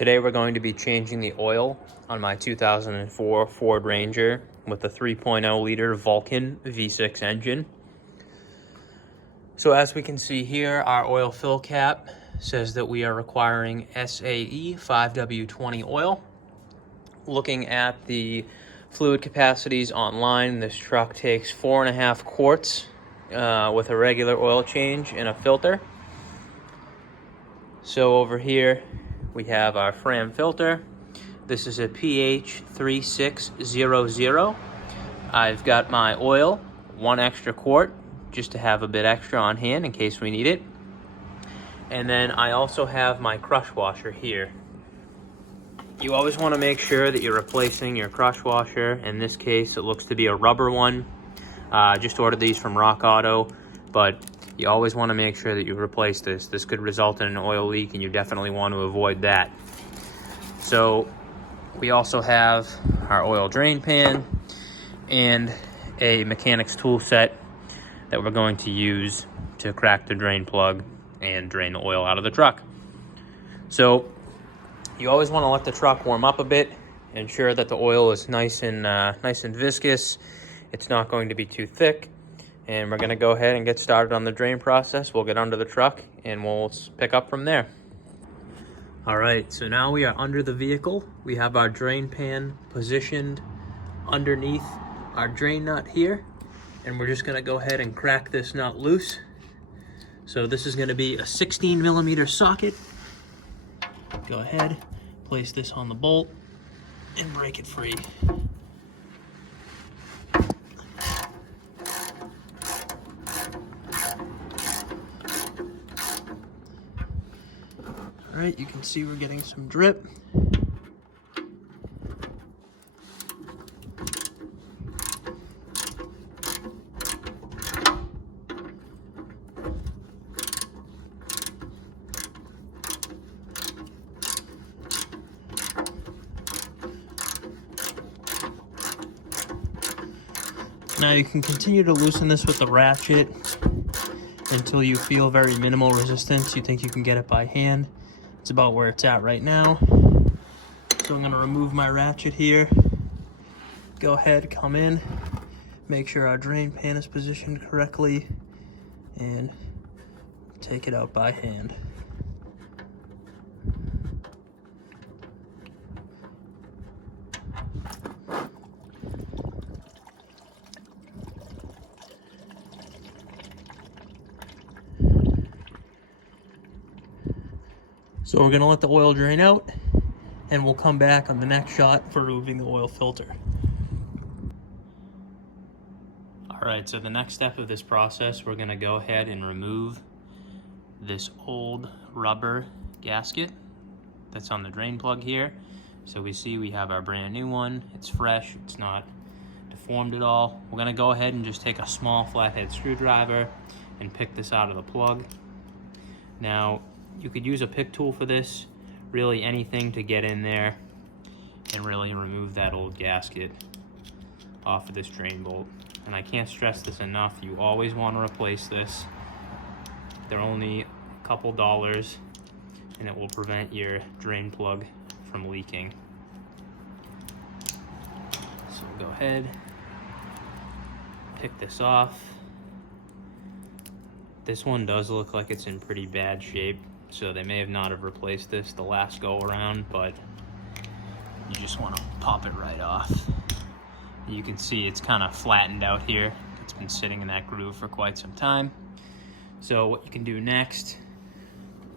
Today we're going to be changing the oil on my 2004 Ford Ranger with a 3.0 liter Vulcan V6 engine. So as we can see here, our oil fill cap says that we are requiring SAE 5W20 oil. Looking at the fluid capacities online, this truck takes 4.5 quarts with a regular oil change and a filter. So over here we have our Fram filter. This is a PH3600. I've got my oil, 1 extra quart, just to have a bit extra on hand in case we need it. And then I also have my crush washer here. You always want to make sure that you're replacing your crush washer. In this case, it looks to be a rubber one. I just ordered these from Rock Auto, but you always want to make sure that you replace this. This could result in an oil leak, and you definitely want to avoid that. So we also have our oil drain pan and a mechanic's tool set that we're going to use to crack the drain plug and drain the oil out of the truck. So you always want to let the truck warm up a bit, ensure that the oil is nice and viscous. It's not going to be too thick. And we're gonna go ahead and get started on the drain process. We'll get under the truck and we'll pick up from there. All right, so now we are under the vehicle. We have our drain pan positioned underneath our drain nut here. And we're just gonna go ahead and crack this nut loose. So this is gonna be a 16mm socket. Go ahead, place this on the bolt and break it free. All right, you can see we're getting some drip. Now you can continue to loosen this with the ratchet until you feel very minimal resistance. You think you can get it by hand. It's about where it's at right now. So I'm gonna remove my ratchet here. Go ahead, come in, make sure our drain pan is positioned correctly, and take it out by hand. So we're gonna let the oil drain out, and we'll come back on the next shot for removing the oil filter. All right, so the next step of this process, we're gonna go ahead and remove this old rubber gasket that's on the drain plug here. So we see we have our brand new one. It's fresh, it's not deformed at all. We're gonna go ahead and just take a small flathead screwdriver and pick this out of the plug. Now, you could use a pick tool for this, really anything to get in there and really remove that old gasket off of this drain bolt. And I can't stress this enough, you always want to replace this. They're only a couple dollars and it will prevent your drain plug from leaking. So go ahead, pick this off. This one does look like it's in pretty bad shape, so they may have not have replaced this the last go around, but you just want to pop it right off. You can see it's kind of flattened out here. It's been sitting in that groove for quite some time. So what you can do next,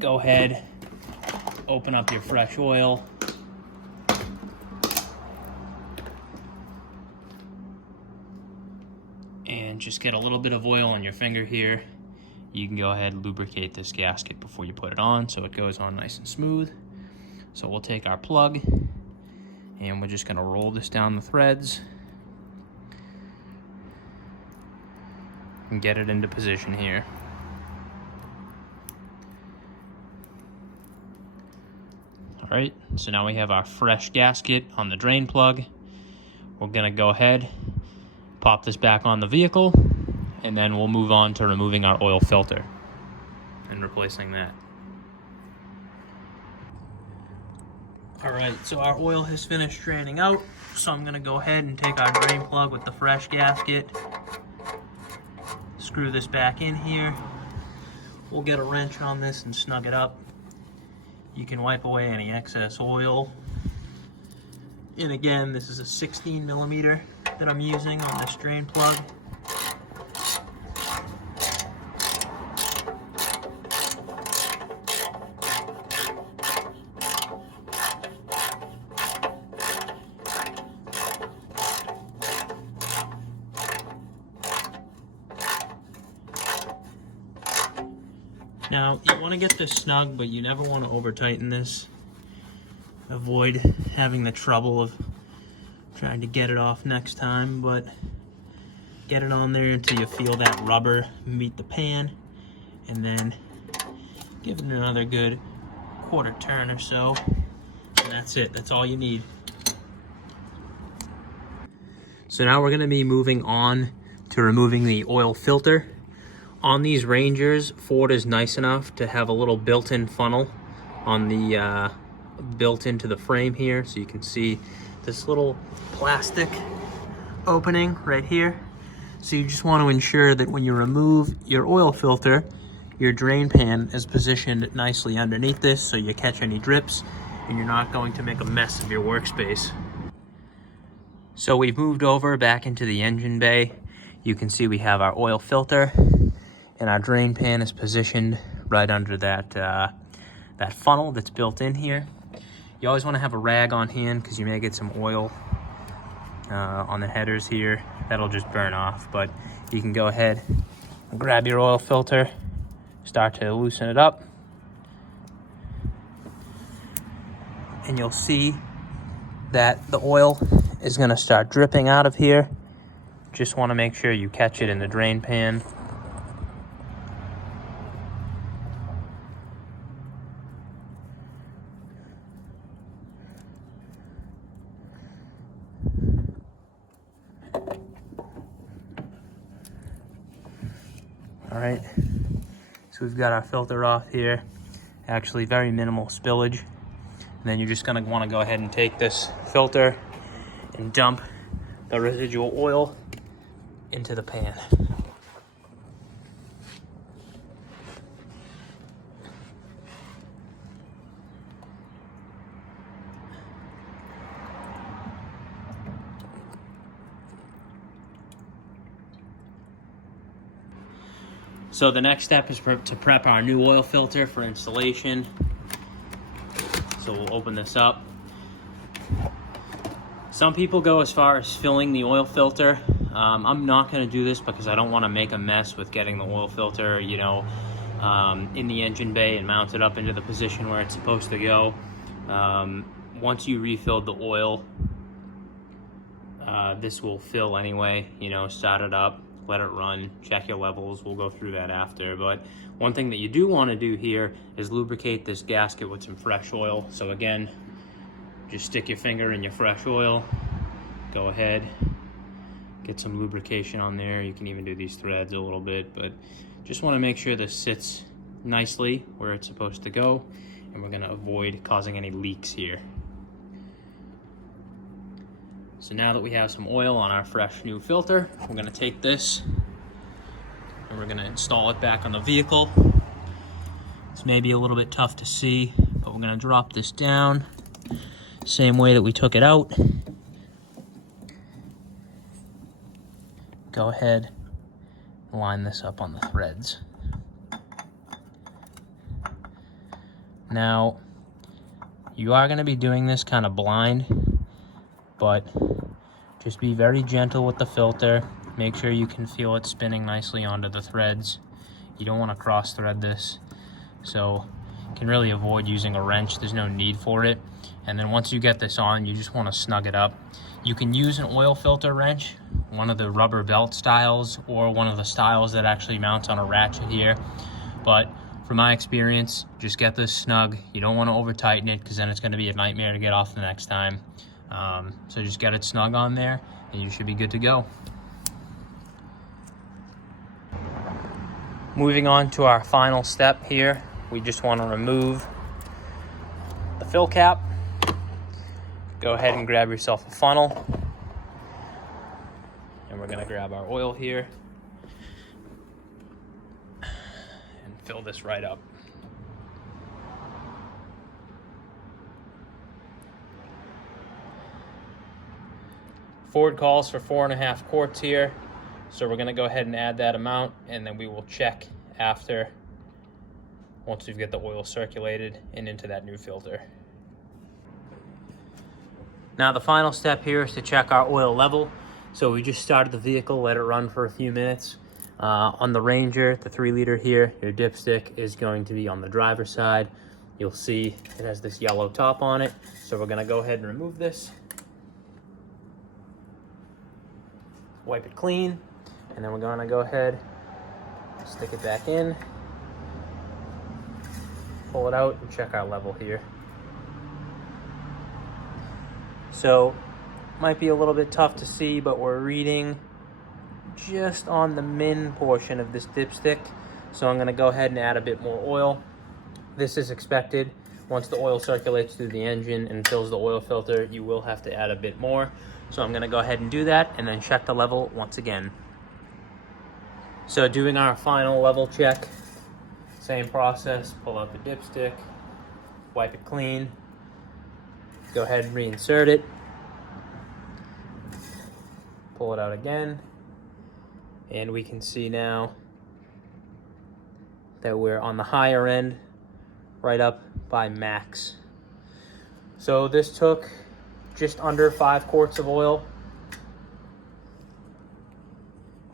go ahead, open up your fresh oil. And just get a little bit of oil on your finger here. You can go ahead and lubricate this gasket before you put it on so it goes on nice and smooth. So we'll take our plug and we're just gonna roll this down the threads and get it into position here. All right, so now we have our fresh gasket on the drain plug. We're gonna go ahead, pop this back on the vehicle, and then we'll move on to removing our oil filter and replacing that. All right, so our oil has finished draining out, so I'm gonna go ahead and take our drain plug with the fresh gasket, screw this back in here. We'll get a wrench on this and snug it up. You can wipe away any excess oil. And again, this is a 16 millimeter that I'm using on this drain plug. Now, you want to get this snug, but you never want to over tighten this. Avoid having the trouble of trying to get it off next time, but get it on there until you feel that rubber meet the pan, and then give it another good quarter turn or so, and that's it. That's all you need. So now we're going to be moving on to removing the oil filter. On these Rangers, Ford is nice enough to have a little built-in funnel on the built into the frame here, so you can see this little plastic opening right here. So you just want to ensure that when you remove your oil filter, your drain pan is positioned nicely underneath this so you catch any drips and you're not going to make a mess of your workspace. So we've moved over back into the engine bay. You can see we have our oil filter, and our drain pan is positioned right under that that funnel that's built in here. You always want to have a rag on hand because you may get some oil on the headers here. That'll just burn off, but you can go ahead and grab your oil filter, start to loosen it up, and you'll see that the oil is going to start dripping out of here. Just want to make sure you catch it in the drain pan. All right, so we've got our filter off here. Actually, very minimal spillage. And then you're just gonna wanna go ahead and take this filter and dump the residual oil into the pan. So the next step is to prep our new oil filter for installation. So we'll open this up. Some people go as far as filling the oil filter. I'm not gonna do this because I don't wanna make a mess with getting the oil filter, you know, in the engine bay and mount it up into the position where it's supposed to go. Once you refilled the oil, this will fill anyway, you know, start it up, let it run, check your levels. We'll go through that after. But one thing that you do want to do here is lubricate this gasket with some fresh oil. So again, just stick your finger in your fresh oil, go ahead, get some lubrication on there. You can even do these threads a little bit, but just want to make sure this sits nicely where it's supposed to go, and we're going to avoid causing any leaks here. So now that we have some oil on our fresh new filter, we're going to take this and we're going to install it back on the vehicle. This may be a little bit tough to see, but we're going to drop this down same way that we took it out. Go ahead and line this up on the threads. Now, you are going to be doing this kind of blind, but just be very gentle with the filter. Make sure you can feel it spinning nicely onto the threads. You don't want to cross thread this, so you can really avoid using a wrench. There's no need for it. And then once you get this on, you just want to snug it up. You can use an oil filter wrench, one of the rubber belt styles, or one of the styles that actually mounts on a ratchet here. But from my experience, just get this snug. You don't want to over tighten it because then it's going to be a nightmare to get off the next time. So just get it snug on there and you should be good to go. Moving on to our final step here, we just want to remove the fill cap. go ahead and grab yourself a funnel. And we're gonna grab our oil here and fill this right up. Ford calls for 4.5 quarts here. So we're gonna go ahead and add that amount, and then we will check after, once we've got the oil circulated and into that new filter. Now the final step here is to check our oil level. So we just started the vehicle, let it run for a few minutes. On the Ranger, the 3-liter here, your dipstick is going to be on the driver's side. You'll see it has this yellow top on it. So we're gonna go ahead and remove this. Wipe it clean, and then we're gonna go ahead, stick it back in, pull it out, and check our level here. So, might be a little bit tough to see, but we're reading just on the min portion of this dipstick. So I'm gonna go ahead and add a bit more oil. This is expected. Once the oil circulates through the engine and fills the oil filter, you will have to add a bit more. So I'm gonna go ahead and do that and then check the level once again. So doing our final level check, same process, pull out the dipstick, wipe it clean, go ahead and reinsert it, pull it out again, and we can see now that we're on the higher end, right up by max. So this took just under 5 quarts of oil,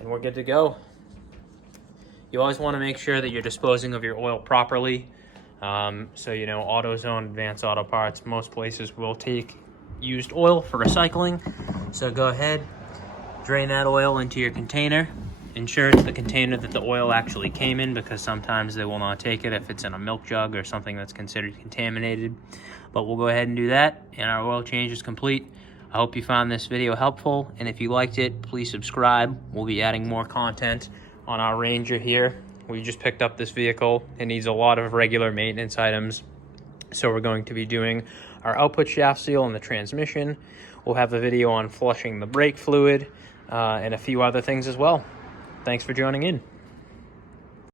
and we're good to go. You always want to make sure that you're disposing of your oil properly. So, you know, AutoZone, Advanced Auto Parts, most places will take used oil for recycling. So go ahead, drain that oil into your container. Ensure it's the container that the oil actually came in, because sometimes they will not take it if it's in a milk jug or something that's considered contaminated. But we'll go ahead and do that, and our oil change is complete. I hope you found this video helpful, and if you liked it, please subscribe. We'll be adding more content on our Ranger here. We just picked up this vehicle. It needs a lot of regular maintenance items. So we're going to be doing our output shaft seal and the transmission. We'll have a video on flushing the brake fluid and a few other things as well. Thanks for joining in.